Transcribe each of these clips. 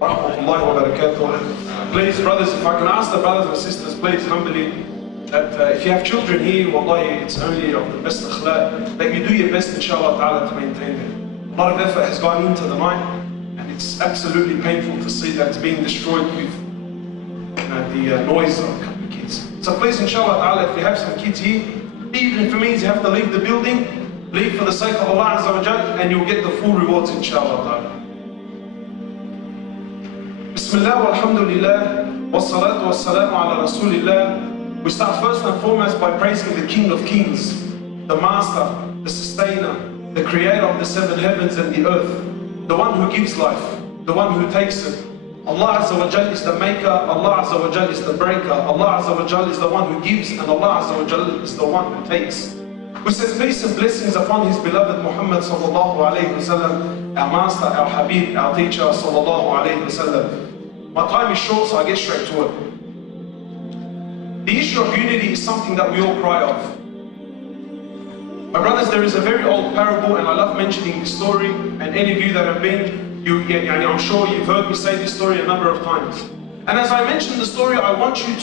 Warahmatullahi wabarakatuh. Please, brothers, if I can ask the brothers and sisters, please, humbly, that if you have children here, wallahi, it's only of the best akhlaq, that you do your best, inshallah ta'ala, to maintain them. A lot of effort has gone into the night, and it's absolutely painful to see that it's being destroyed with the noise of a couple of kids. So please, inshallah ta'ala, if you have some kids here, even if it means you have to leave the building, leave for the sake of Allah Azza wa Jal, and you'll get the full rewards, inshallah ta'ala. Bismillah walhamdulillah, wassalatu wassalamu ala rasulillah. We start first and foremost by praising the King of Kings, the Master, the Sustainer, the Creator of the seven heavens and the earth, the one who gives life, the one who takes it. Allah Azza wa Jal is the maker, Allah Azza wa Jal is the breaker, Allah Azza wa Jal is the one who gives, and Allah Azza wa Jal is the one who takes. We say peace and blessings upon His beloved Mohamed sallallahu alayhi wa sallam, our Master, our Habib, our teacher sallallahu alayhi wa sallam. My time is short, so I get straight to it. The issue of unity is something that we all cry of. My brothers, there is a very old parable, and I love mentioning this story, and any of you that have been, I'm sure you've heard me say this story a number of times. And as I mention the story, I want you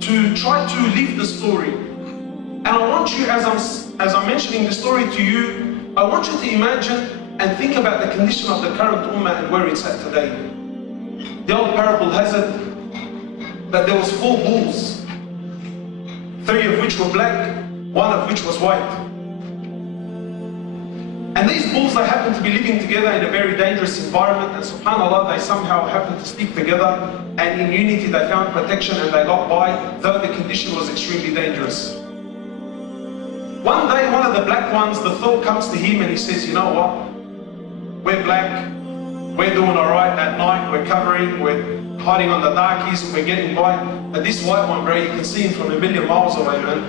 to try to live the story. And I want you, as I'm mentioning the story to you, I want you to imagine and think about the condition of the current Ummah and where it's at today. The old parable has it that there was 4 bulls, 3 of which were black, 1 of which was white. And these bulls, they happened to be living together in a very dangerous environment, and subhanAllah, they somehow happened to stick together, and in unity they found protection and they got by, though the condition was extremely dangerous. One day, one of the black ones, the thought comes to him and he says, you know what, we're black, we're doing alright at night, we're covering, we're hiding on the darkies, we're getting by. But this white one, bro, you can see him from a million miles away, man.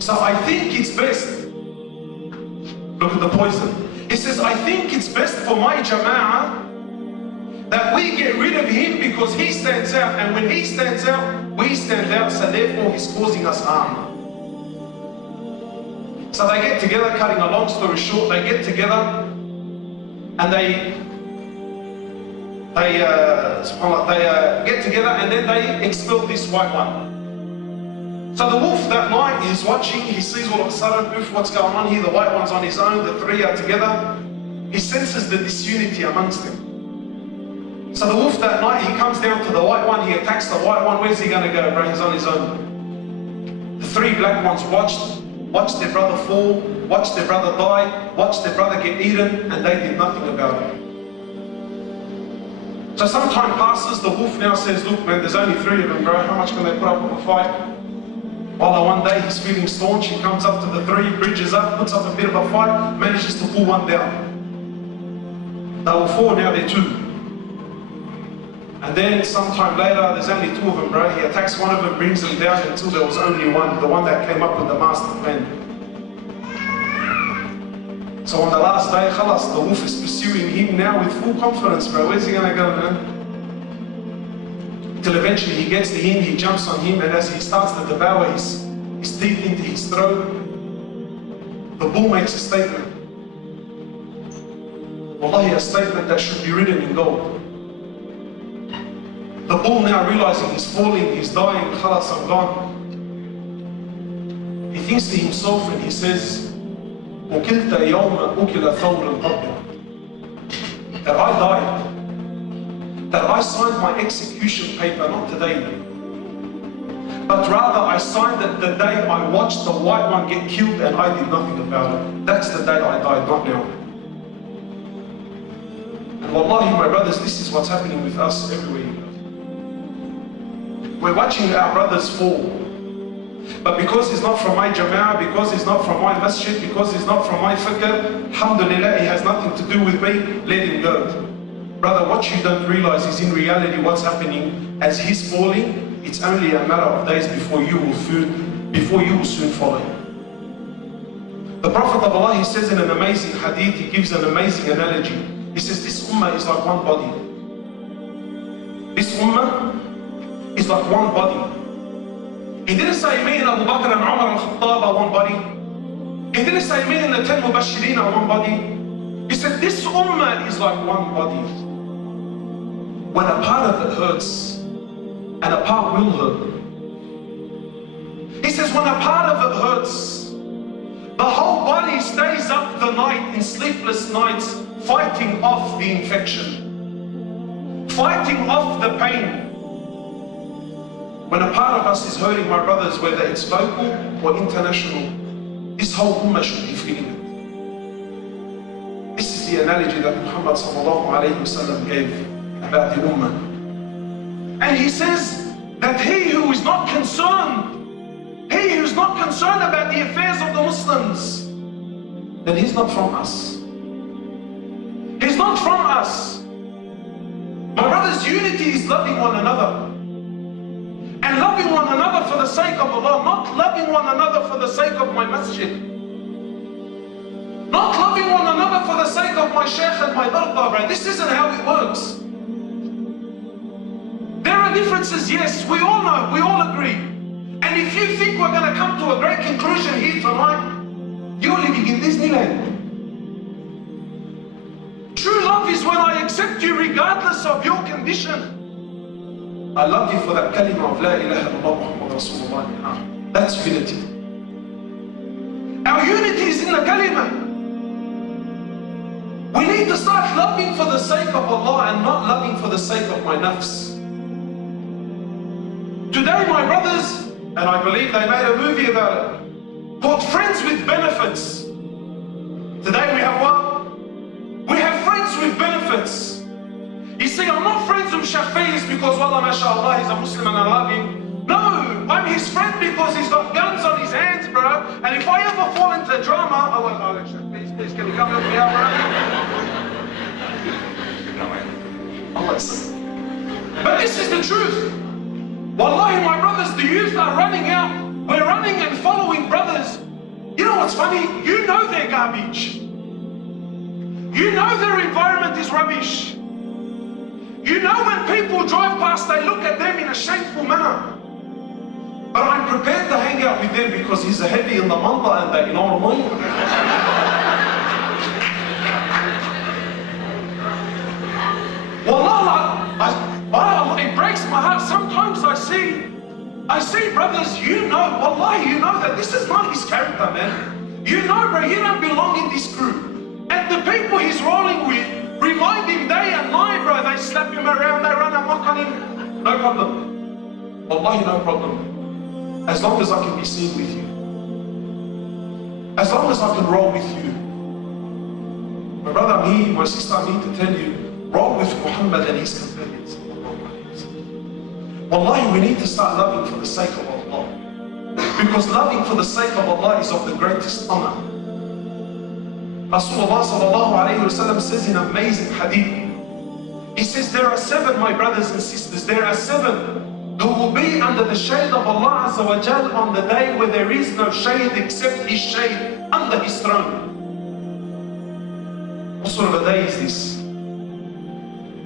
So I think it's best, look at the poison. He says, I think it's best for my jama'ah that we get rid of him because he stands out, and when he stands out, we stand out, so therefore he's causing us harm. So they get together, cutting a long story short, they get together and they get together and then they expel this white one. So the wolf that night is watching, he sees all of a sudden, oof, what's going on here? The white one's on his own, the 3 are together. He senses the disunity amongst them. So the wolf that night, he comes down to the white one, he attacks the white one. Where's he going to go, bro? He's on his own. The 3 black ones watched their brother fall, watched their brother die, watched their brother get eaten, and they did nothing about it. So some time passes, the wolf now says, look man, there's only 3 of them, bro, how much can they put up with a fight? Well, one day he's feeling staunch, he comes up to the 3, bridges up, puts up a bit of a fight, manages to pull one down. They were 4, now they're 2. And then sometime later, there's only 2 of them, bro. He attacks one of them, brings them down until there was only one, the one that came up with the master plan. So on the last day, khalas, the wolf is pursuing him now with full confidence, bro. Where's he gonna go, man? Till eventually he gets to him, he jumps on him, and as he starts to devour his teeth into his throat, the bull makes a statement. Wallahi, a statement that should be written in gold. The bull now realizing he's falling, he's dying, khalas, I'm gone. He thinks to himself and he says, that I died, that I signed my execution paper not today, but rather I signed it the day I watched the white one get killed and I did nothing about it. That's the day I died, not now. And wallahi, my brothers, this is what's happening with us everywhere. We're watching our brothers fall. But because he's not from my jama'ah, because he's not from my masjid, because he's not from my fiqh, alhamdulillah, he has nothing to do with me, let him go. Brother, what you don't realize is in reality what's happening. As he's falling, it's only a matter of days before you will soon follow him. The Prophet of Allah, he says in an amazing hadith, he gives an amazing analogy. He says this ummah is like one body. This ummah is like one body. He didn't say me and Abu Bakr and Umar and Khattab are one body. He didn't say me and the 10 Mubashirin are one body. He said said, this ummah is like one body. When a part of it hurts, and a part will hurt. He says, when a part of it hurts, the whole body stays up the night in sleepless nights, fighting off the infection, fighting off the pain. When a part of us is hurting, my brothers, whether it's local or international, this whole ummah should be feeling it. This is the analogy that Muhammad ﷺ gave about the ummah. And he says that he who is not concerned about the affairs of the Muslims, then he's not from us. He's not from us. My brothers, unity is loving one another. And loving one another for the sake of Allah, not loving one another for the sake of my masjid. Not loving one another for the sake of my sheikh and my darqa. This isn't how it works. There are differences, yes, we all know, we all agree. And if you think we're going to come to a great conclusion here tonight, you're living in Disneyland. True love is when I accept you regardless of your condition. I love you for that kalima of La ilaha illallah Muhammad Rasulullah. That's unity. Our unity is in the kalima. We need to start loving for the sake of Allah and not loving for the sake of my nafs. Today, my brothers, and I believe they made a movie about it, called Friends with Benefits. Today we have what? We have friends with benefits. You see, I'm not friends with Shafi's because, wallah, mashallah, he's a Muslim and I love him. No, I'm his friend because he's got guns on his hands, bro. And if I ever fall into drama, I won't go, Shafi's, please, can you come help me out, bro? Allah. But this is the truth. Wallahi, my brothers, the youth are running out. We're running and following brothers. You know what's funny? You know they're garbage. You know their environment is rubbish. You know when people drive past, they look at them in a shameful manner. But I'm prepared to hang out with them because he's a heavy in the manda and that, you know what I mean? Wallah, it breaks my heart. Sometimes I see brothers, you know, wallahi, you know that this is not his character, man. You know, bro, you don't belong in this group. And the people he's rolling with remind him day and night, bro. They slap him around, they run amok on him. No problem. Wallahi, no problem. As long as I can be seen with you. As long as I can roll with you. My brother, my sister, I need to tell you, roll with Muhammad and his companions. Wallahi, we need to start loving for the sake of Allah. Because loving for the sake of Allah is of the greatest honor. Rasulullah sallallahu alayhi wa sallam says in amazing hadith, he says, there are 7, my brothers and sisters, there are 7 who will be under the shade of Allah Azza wa Jal on the day where there is no shade except His shade under His throne. What sort of a day is this?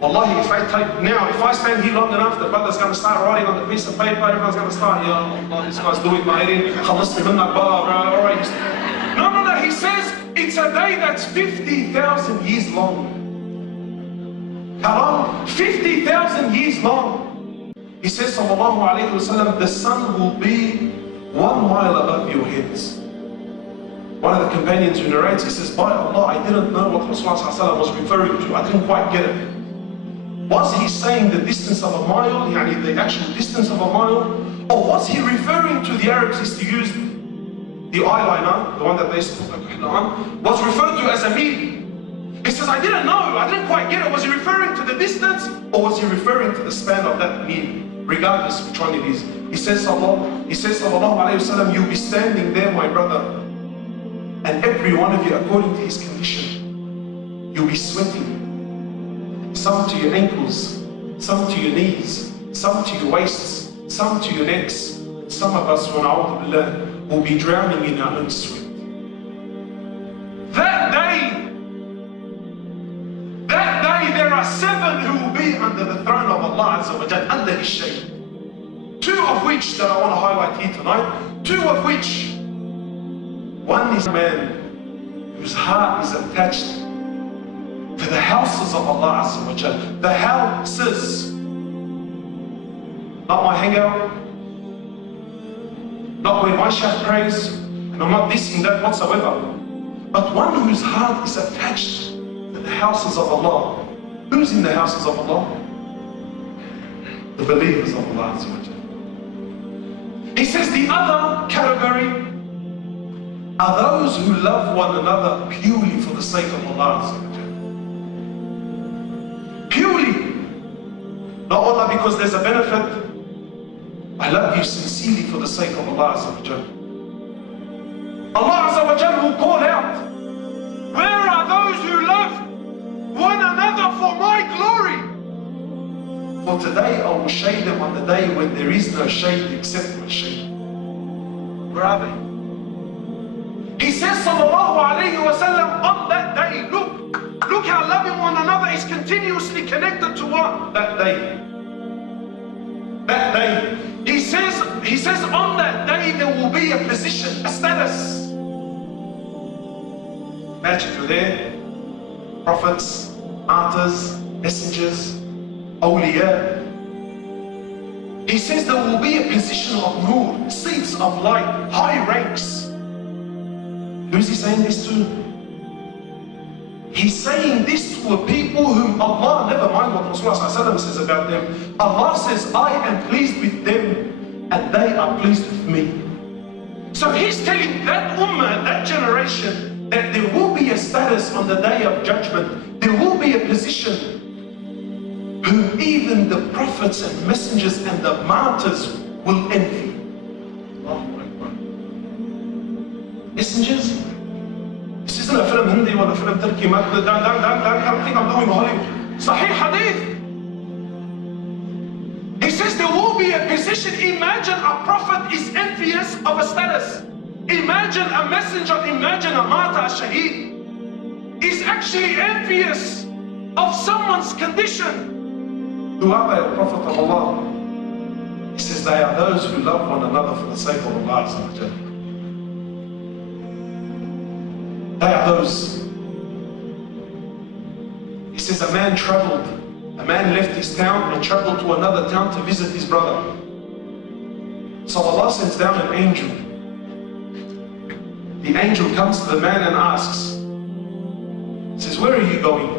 Wallahi, if I stand here long enough, the brother's going to start writing on the piece of paper, everyone's going to start, Ya Allah, this guy's doing my head, khalasni minna baba, bro, alright. No, he says, it's a day that's 50,000 years long. How long? 50,000 years long. He says, sallallahu alayhi wa sallam, the sun will be 1 mile above your heads. One of the companions who narrates, he says, by Allah, I didn't know what Rasulullah was referring to. I didn't quite get it. Was he saying the distance of a mile, yani the actual distance of a mile? Or was he referring to, the Arabs used to use the eyeliner, the one that they used to put on, was referred to as a mil. He says, I didn't know, I didn't quite get it. Was he referring to the distance or was he referring to the span of that mil? Regardless which one it is. He says, sallallahu alayhi wa sallam, you'll be standing there, my brother, and every one of you, according to his condition, you'll be sweating. Some to your ankles, some to your knees, some to your waists, some to your necks. Some of us, will be drowning in our own sweat. That day, there are 7 who will be under the throne of Allah Azza wa Jal, under His shade. 2 of which that I want to highlight here tonight. 2 of which, one is a man whose heart is attached For the houses of Allah Azza wa Jal. The houses. Not my hangout. Not where my chef prays. And I'm not dissing that whatsoever. But one whose heart is attached to the houses of Allah. Who's in the houses of Allah? The believers of Allah Azza wa Jal. He says the other category are those who love one another purely for the sake of Allah Azza wa Jal. Purely. Not Allah because there's a benefit. I love you sincerely for the sake of Allah Azza wa Jal. Allah Azza wa Jal will call out, where are those who love one another for my glory? For today I will shade them on the day when there is no shade except my shade. Where are they? He says sallallahu alayhi wa sallam, on that day, look how loving one another is continuously connected to what? That day. That day. He says on that day there will be a position, a status. Imagine you're there, prophets, martyrs, messengers, awliya. He says there will be a position of nur, seats of light, high ranks. Who's he saying this to? He's saying this to a people whom Allah, never mind what Rasulullah says about them. Allah says, I am pleased with them and they are pleased with me. So he's telling that ummah, that generation, that there will be a status on the day of judgment. There will be a position whom even the prophets and messengers and the martyrs will envy. Messengers? This isn't a film Hindi or a film Turkey. Don't think I'm doing Hollywood. Sahih Hadith. He says there will be a position. Imagine a prophet is envious of a status. Imagine a messenger, imagine a martyr, a shaheed, is actually envious of someone's condition. Who are they, a prophet of Allah? He says they are those who love one another for the sake of Allah Azza wa Jalla. They are those. He says a man left his town and traveled to another town to visit his brother. So Allah sends down an angel. The angel comes to the man and asks, says, where are you going?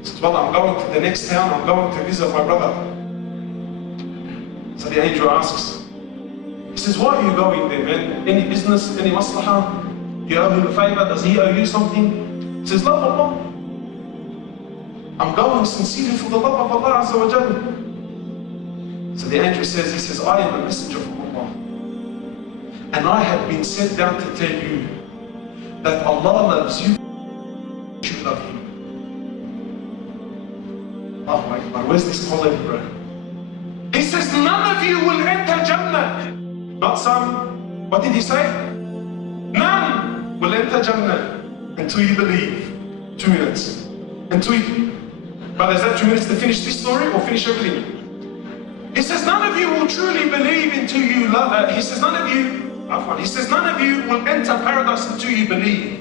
He says, well, I'm going to the next town, I'm going to visit my brother. So the angel asks, he says, why are you going there, man? Any business, any maslahah? Do you owe him a favor? Does he owe you something? He says, love Allah. I'm going sincerely for the love of Allah Azza wa Jalla. So the angel says, he says, I am a messenger from Allah. And I have been sent down to tell you that Allah loves you, you love him. Allahu Akbar. Where's this quality, bro? He says, none of you will enter Jannah. Not some. What did he say? None will enter Jannah until you believe. 2 minutes. Until you... But is that 2 minutes to finish this story or finish everything? He says, none of you will truly believe until you love... he says, none of you will enter paradise until you believe.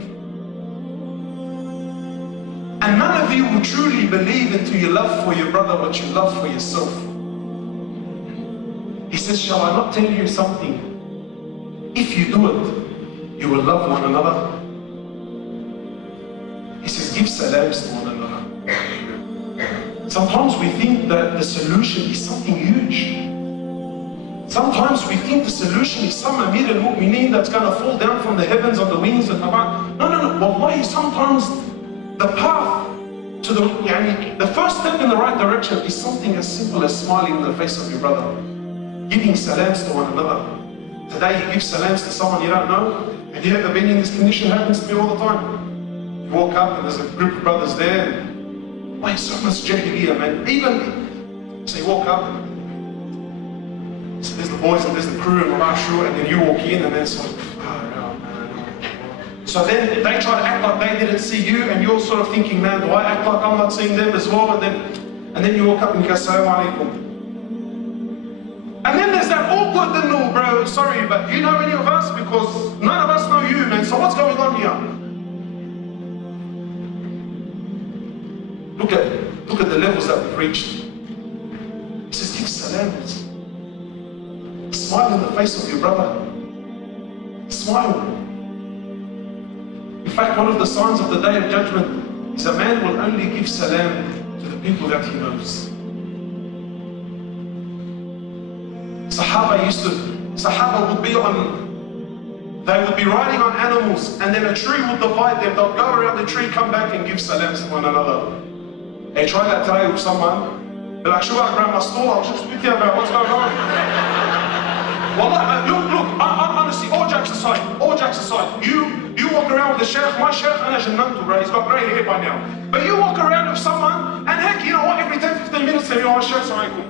And none of you will truly believe until you love for your brother what you love for yourself. He says, shall I not tell you something? If you do it, you will love one another. He says, give salams to one another. Sometimes we think that the solution is something huge. Sometimes we think the solution is some Amir al-Mu'mineen that's going to fall down from the heavens on the wings and about. No. Wallahi, sometimes the path to the first step in the right direction is something as simple as smiling in the face of your brother. Giving salams to one another. Today you give salams to someone you don't know. Have you ever been in this condition? It happens to me all the time. You walk up and there's a group of brothers there. Why so much jahiliyyah, man? Even, so you walk up, so there's the boys and there's the crew and and then you walk in and then it's like, so then they try to act like they didn't see you and you're sort of thinking, man, do I act like I'm not seeing them as well? And then you walk up and you go, Assalamu alaikum. And then there's that awkward, no, bro, sorry, but do you know any of us? Because none of us know you, man, so what's going on here? Look at the levels that we've reached. He says, give salams. Smile in the face of your brother. Smile. In fact, one of the signs of the Day of Judgment is a man will only give salam to the people that he knows. Sahaba would be they would be riding on animals, and then a tree would divide them. They'll go around the tree, come back and give salams to one another. Hey, try that today with someone. They're like, "Sure, I grabbed my store, I was just with you about what's going on." Wallah, look, honestly, all jokes aside, you walk around with the sheikh, my sheikh, he's got grey hair by now. But you walk around with someone, and heck, you know what, every 10-15 minutes, they go, "Oh, sheikh, sorry, cool."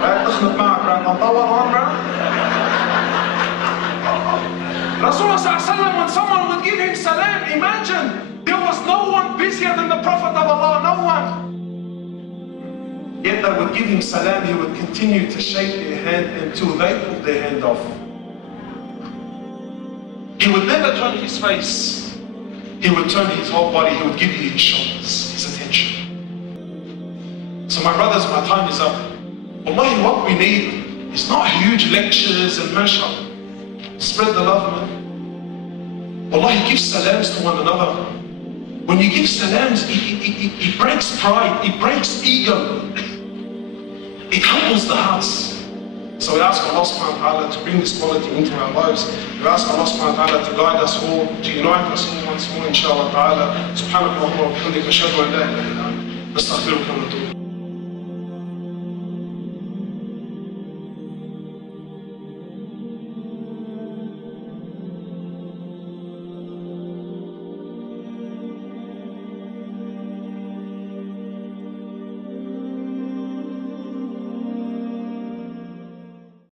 تخلط معك بعد ما نطول عمره. Rasulullah ﷺ, when someone would give him salam, imagine there was no one busier than the Prophet of Allah, no one. Yet they would give him salam, he would continue to shake their hand until they pulled their hand off. He would never turn his face, he would turn his whole body, he would give you his shoulders, his attention. So my brothers, my time is up. Wallahi, what we need is not huge lectures and mashallah. Spread the love, man. Wallahi, give salams to one another. When you give salams, it breaks pride, it breaks ego. It humbles the hearts. So we ask Allah subhanahu wa ta'ala to bring this quality into our lives. We ask Allah subhanahu wa ta'ala to guide us all, to unite us all once more, inshallah ta'ala. Subhanakallah wa bihamdika, ashhadu an la ilaha illa anta, astaghfiruka wa atubu.